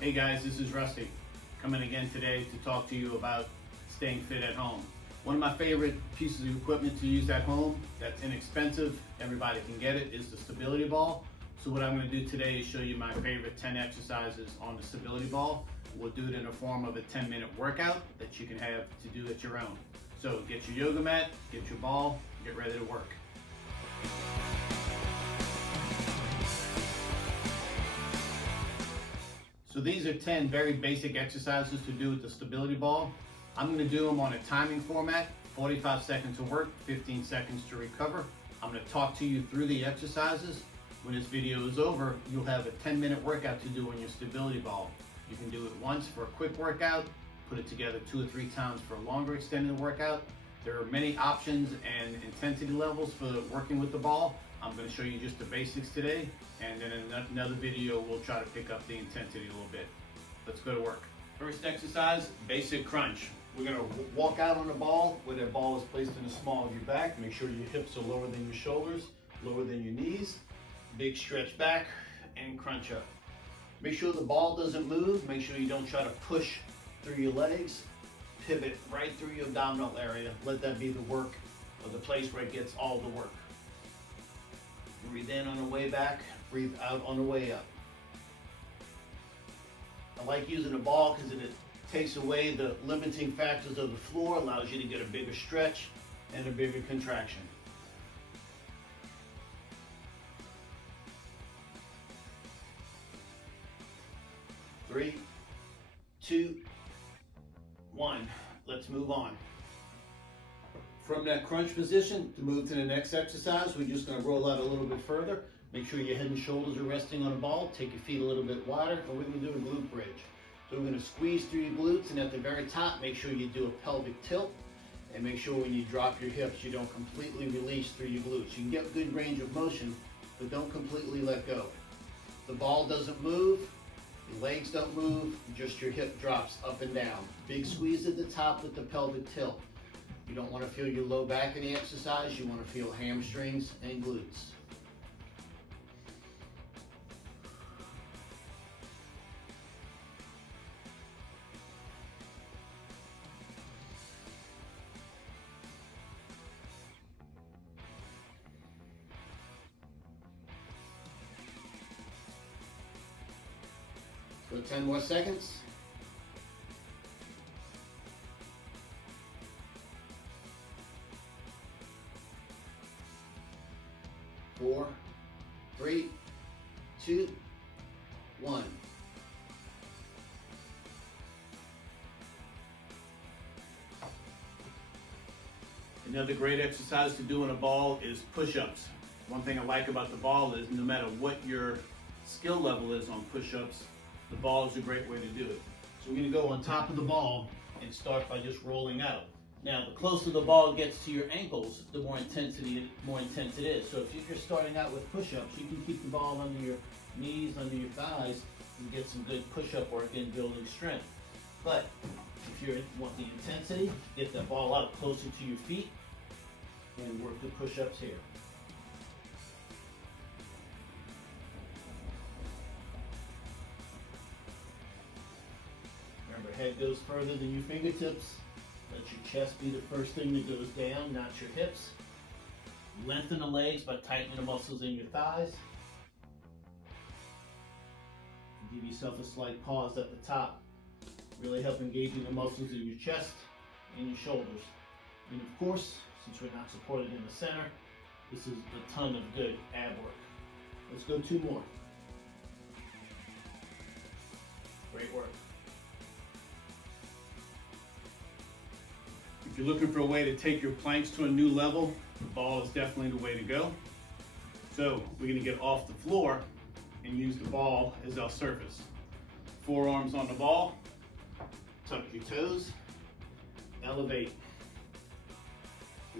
Hey guys, this is Rusty, coming again today to talk to you about staying fit at home. One of my favorite pieces of equipment to use at home that's inexpensive, everybody can get it, is the stability ball. So what I'm going to do today is show you my favorite 10 exercises on the stability ball. We'll do it in a form of a 10-minute workout that you can have to do at your own. So get your yoga mat, get your ball, get ready to work. So these are 10 very basic exercises to do with the stability ball. I'm going to do them on a timing format, 45 seconds to work, 15 seconds to recover. I'm going to talk to you through the exercises. When this video is over, you'll have a 10-minute workout to do on your stability ball. You can do it once for a quick workout, put it together 2 or 3 times for a longer extended workout. There are many options and intensity levels for working with the ball. I'm going to show you just the basics today, and then in another video we'll try to pick up the intensity a little bit. Let's go to work. First exercise, basic crunch. We're going to walk out on the ball where that ball is placed in the small of your back. Make sure your hips are lower than your shoulders, lower than your knees. Big stretch back and crunch up. Make sure the ball doesn't move. Make sure you don't try to push through your legs. Pivot right through your abdominal area. Let that be the work, or the place where it gets all the work. Breathe in on the way back, breathe out on the way up. I like using the ball because it takes away the limiting factors of the floor, allows you to get a bigger stretch and a bigger contraction. Three, 2, 1. Let's move on. From that crunch position, to move to the next exercise, we're just going to roll out a little bit further. Make sure your head and shoulders are resting on the ball. Take your feet a little bit wider, and we're going to do a glute bridge. So we're going to squeeze through your glutes, and at the very top, make sure you do a pelvic tilt, and make sure when you drop your hips, you don't completely release through your glutes. You can get good range of motion, but don't completely let go. The ball doesn't move, your legs don't move, just your hip drops up and down. Big squeeze at the top with the pelvic tilt. You don't want to feel your low back in the exercise, you want to feel hamstrings and glutes. Go 10 more seconds. 4, 3, 2, 1. Another great exercise to do on a ball is push-ups. One thing I like about the ball is no matter what your skill level is on push-ups, the ball is a great way to do it. So we're going to go on top of the ball and start by just rolling out. Now, the closer the ball gets to your ankles, the more intense it is. So if you're starting out with push-ups, you can keep the ball under your knees, under your thighs, and get some good push-up work in building strength. But if you want the intensity, get the ball out closer to your feet and work the push-ups here. Remember, head goes further than your fingertips. Let your chest be the first thing that goes down, not your hips. Lengthen the legs by tightening the muscles in your thighs. Give yourself a slight pause at the top. Really help engaging the muscles in your chest and your shoulders. And of course, since we're not supported in the center, this is a ton of good ab work. Let's go 2 more. Great work. If you're looking for a way to take your planks to a new level, the ball is definitely the way to go. So we're going to get off the floor and use the ball as our surface. Forearms on the ball, tuck your toes, elevate.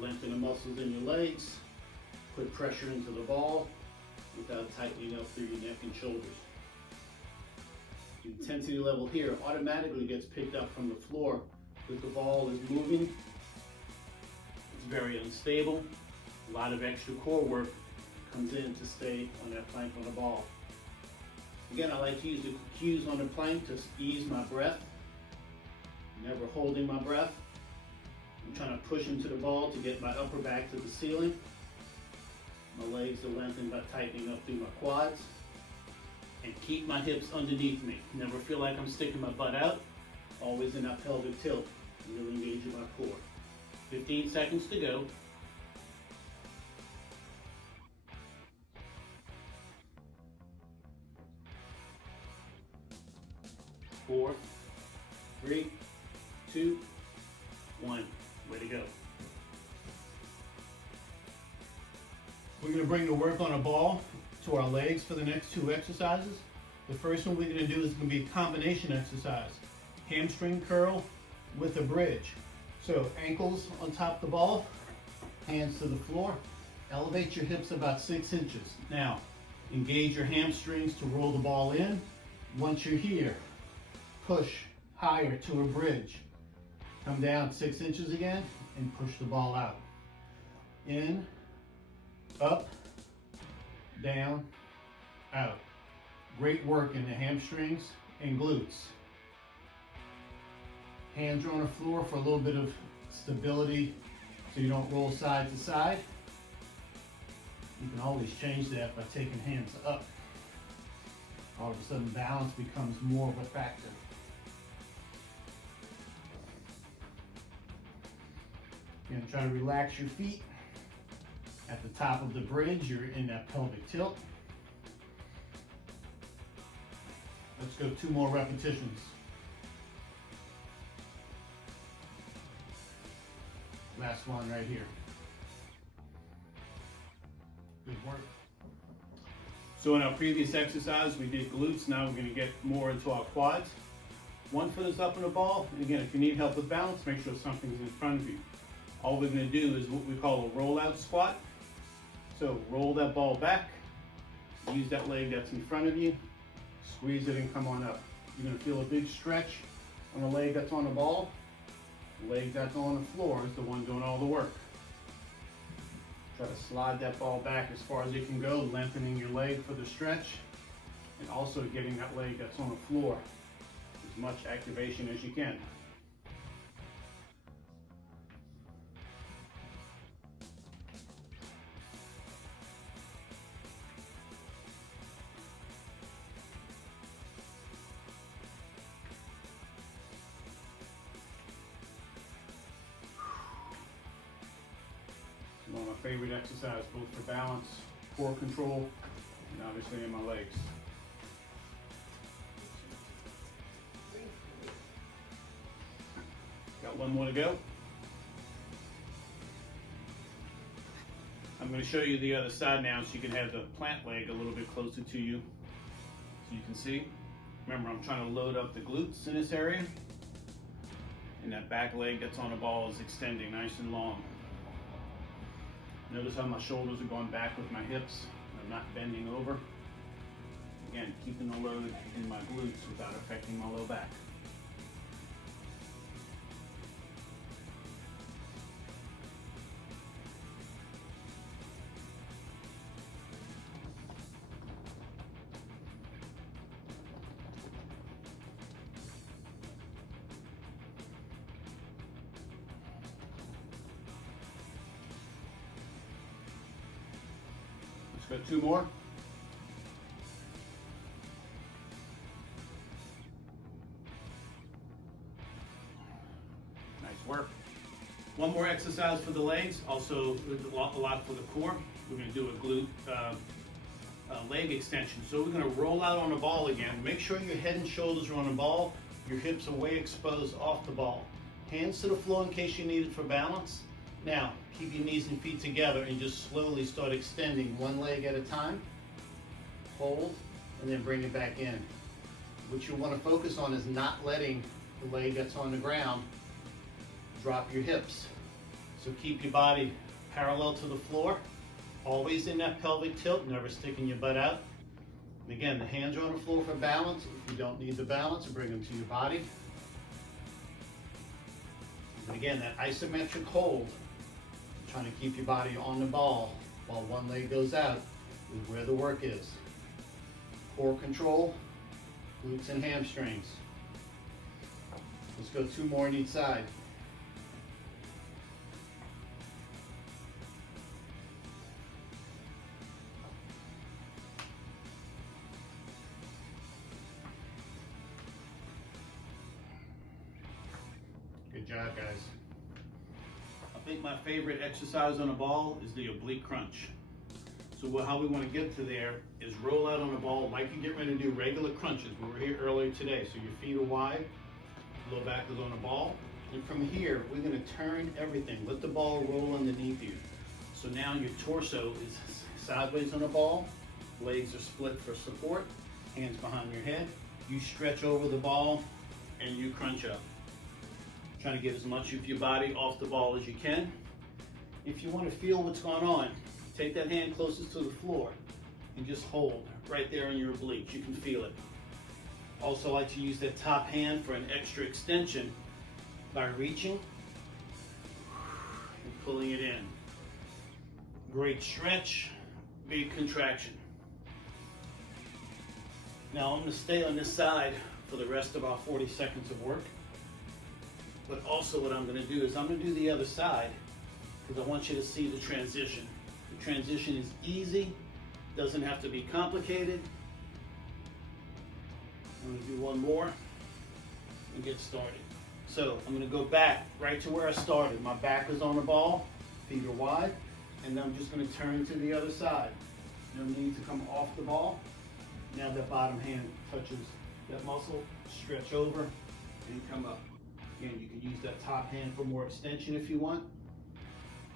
Lengthen the muscles in your legs, put pressure into the ball without tightening up through your neck and shoulders. The intensity level here automatically gets picked up from the floor because the ball is moving. It's very unstable. A lot of extra core work comes in to stay on that plank on the ball. Again, I like to use the cues on the plank to ease my breath. Never holding my breath. I'm trying to push into the ball to get my upper back to the ceiling. My legs are lengthened by tightening up through my quads. And keep my hips underneath me. Never feel like I'm sticking my butt out. Always in that pelvic tilt. Really engaging my core. 15 seconds to go. 4, 3, 2, 1. Way to go. We're going to bring the work on a ball to our legs for the next 2 exercises. The first one we're going to do is going to be a combination exercise. Hamstring curl with a bridge. So ankles on top of the ball, hands to the floor. Elevate your hips about 6 inches. Now, engage your hamstrings to roll the ball in. Once you're here, push higher to a bridge. Come down 6 inches again and push the ball out. In, up, down, out. Great work in the hamstrings and glutes. Hands are on the floor for a little bit of stability so you don't roll side to side. You can always change that by taking hands up. All of a sudden balance becomes more of a factor. You're going to try to relax your feet. At the top of the bridge, you're in that pelvic tilt. Let's go 2 more repetitions. Last one right here. Good work. So in our previous exercise, we did glutes. Now we're going to get more into our quads. 1 foot is up on the ball. And again, if you need help with balance, make sure something's in front of you. All we're going to do is what we call a rollout squat. So roll that ball back. Use that leg that's in front of you. Squeeze it and come on up. You're going to feel a big stretch on the leg that's on the ball. The leg that's on the floor is the one doing all the work. Try to slide that ball back as far as you can go, lengthening your leg for the stretch, and also getting that leg that's on the floor as much activation as you can. One of my favorite exercises, both for balance, core control, and obviously in my legs. Got 1 more to go. I'm going to show you the other side now so you can have the plant leg a little bit closer to you so you can see. Remember, I'm trying to load up the glutes in this area, and that back leg that's on the ball is extending nice and long. Notice how my shoulders are going back with my hips. I'm not bending over. Again, keeping the load in my glutes without affecting my low back. Let's go 2 more. Nice work. 1 more exercise for the legs, also a lot for the core. We're going to do a glute leg extension. So we're going to roll out on the ball again. Make sure your head and shoulders are on the ball. Your hips are way exposed off the ball. Hands to the floor in case you need it for balance. Now, keep your knees and feet together and just slowly start extending 1 leg at a time. Hold, and then bring it back in. What you want to focus on is not letting the leg that's on the ground drop your hips. So keep your body parallel to the floor, always in that pelvic tilt, never sticking your butt out. And again, the hands are on the floor for balance. If you don't need the balance, bring them to your body. And again, that isometric hold, trying to keep your body on the ball while 1 leg goes out, is where the work is. core control, glutes and hamstrings. Let's go 2 more on each side. Good job, guys. I think my favorite exercise on a ball is the oblique crunch. So how we want to get to there is roll out on a ball like you get ready to do regular crunches. We were here earlier today, so your feet are wide, low back is on a ball. And from here, we're going to turn everything. Let the ball roll underneath you. So now your torso is sideways on a ball, legs are split for support, hands behind your head. You stretch over the ball and you crunch up. Trying to get as much of your body off the ball as you can. If you want to feel what's going on, take that hand closest to the floor and just hold right there in your obliques. You can feel it. Also like to use that top hand for an extra extension by reaching and pulling it in. Great stretch, big contraction. Now I'm going to stay on this side for the rest of our 40 seconds of work. But also what I'm going to do is I'm going to do the other side because I want you to see the transition. The transition is easy, doesn't have to be complicated. I'm going to do one more and get started. So I'm going to go back right to where I started. My back is on the ball, feet are wide, and then I'm just going to turn to the other side. No need to come off the ball. Now that bottom hand touches that muscle, stretch over and come up. Again, you can use that top hand for more extension if you want.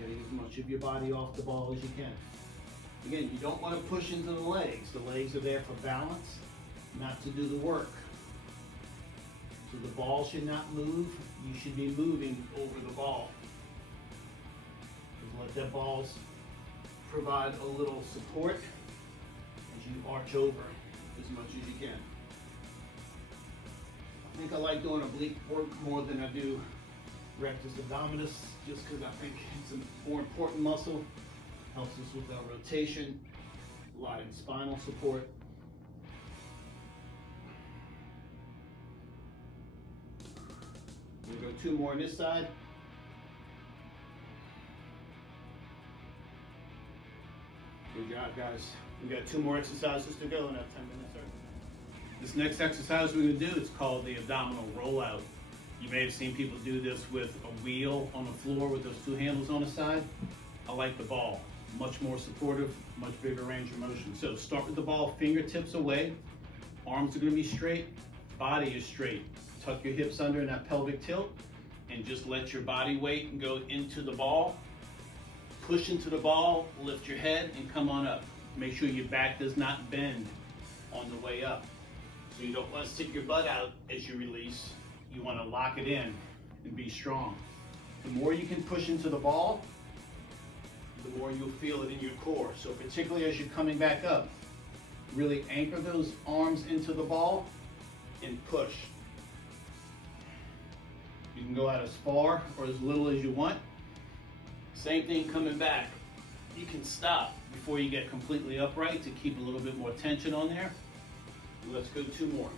Getting as much of your body off the ball as you can. Again, you don't want to push into the legs. The legs are there for balance, not to do the work. So the ball should not move. You should be moving over the ball. Just let that ball provide a little support as you arch over as much as you can. I think I like doing oblique work more than I do rectus abdominis, just because I think it's a more important muscle. Helps us with our rotation, a lot in spinal support. We'll go 2 more on this side. Good job, guys. We got 2 more exercises to go in that 10-minute circle. This next exercise we're going to do is called the Abdominal Roll Out. You may have seen people do this with a wheel on the floor with those 2 handles on the side. I like the ball. Much more supportive, much bigger range of motion. So start with the ball, fingertips away. Arms are going to be straight, body is straight. Tuck your hips under in that pelvic tilt and just let your body weight go into the ball. Push into the ball, lift your head and come on up. Make sure your back does not bend on the way up. So you don't want to stick your butt out as you release. You want to lock it in and be strong. The more you can push into the ball, the more you'll feel it in your core. So particularly as you're coming back up, really anchor those arms into the ball and push. You can go out as far or as little as you want. Same thing coming back. You can stop before you get completely upright to keep a little bit more tension on there. Let's go 2 more.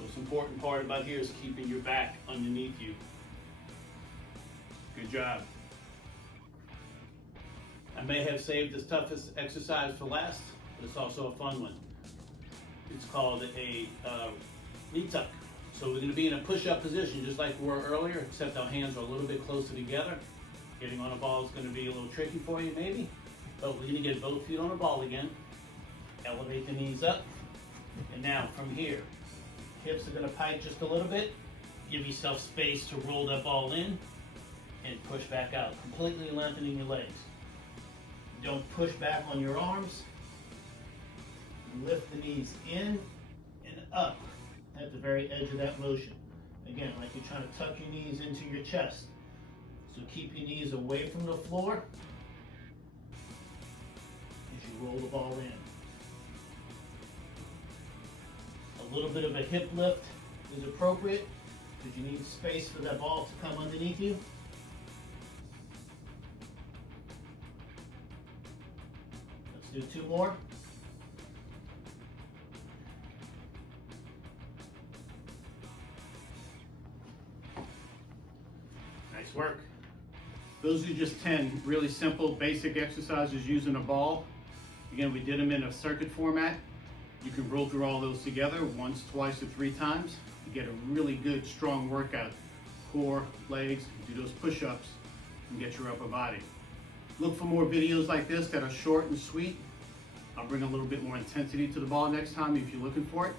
Most important part about here is keeping your back underneath you. Good job. I may have saved this toughest exercise for last, but it's also a fun one. It's called a knee tuck. So we're going to be in a push-up position just like we were earlier, except our hands are a little bit closer together. Getting on a ball is going to be a little tricky for you maybe, but we're going to get both feet on the ball again. Elevate the knees up. And now from here, hips are going to pike just a little bit. Give yourself space to roll that ball in and push back out, completely lengthening your legs. Don't push back on your arms. Lift the knees in and up at the very edge of that motion. Again, like you're trying to tuck your knees into your chest. So keep your knees away from the floor as you roll the ball in. A little bit of a hip lift is appropriate because you need space for that ball to come underneath you. Do 2 more. Nice work. Those are just 10 really simple, basic exercises using a ball. Again, we did them in a circuit format. You can roll through all those together once, twice, or 3 times. You get a really good, strong workout. Core, legs, do those push-ups, and get your upper body. Look for more videos like this that are short and sweet. I'll bring a little bit more intensity to the ball next time if you're looking for it.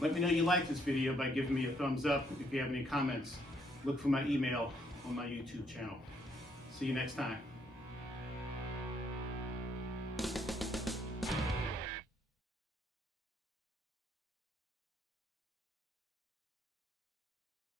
Let me know you like this video by giving me a thumbs up. If you have any comments, look for my email on my YouTube channel. See you next time.